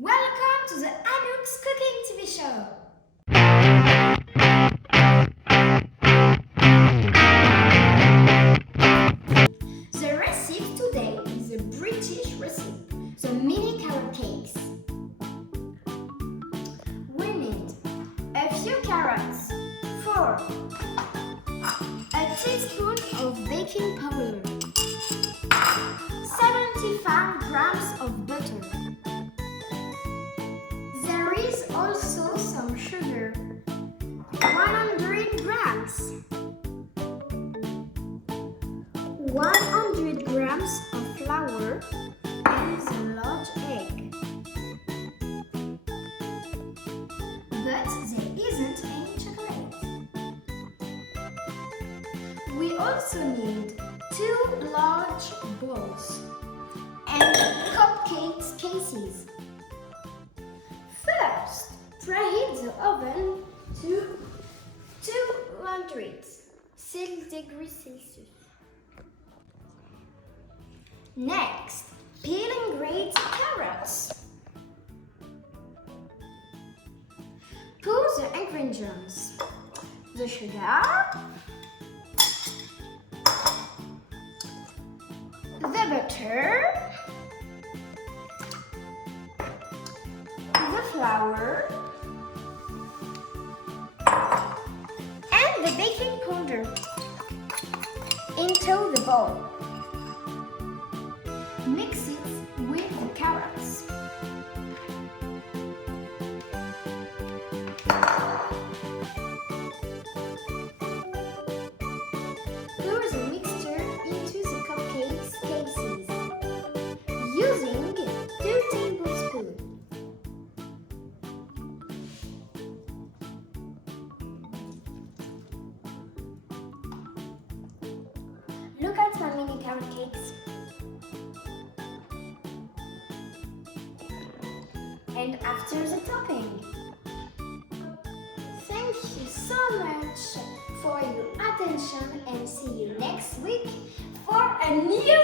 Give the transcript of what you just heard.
Welcome to the Anouk's Cooking TV show. The recipe today is a British recipe, the mini carrot cakes. We need a few carrots, 4, a teaspoon of baking powder, 75 grams of butter. There is also some sugar, 100 grams, 100 grams of flour, and a large egg. But there isn't any chocolate. We also need 2 large bowls and cupcake cases. First, preheat the oven to 206 degrees Celsius. Next, peel and grate carrots. Pour the ingredients: the sugar, the butter, the flour, and the baking powder into the bowl. Mix it with the carrots. Pour the mixture into the cupcake cases using 2 tablespoons. Look at my mini carrot cakes. And after the topping. Thank you so much for your attention and see you next week for a new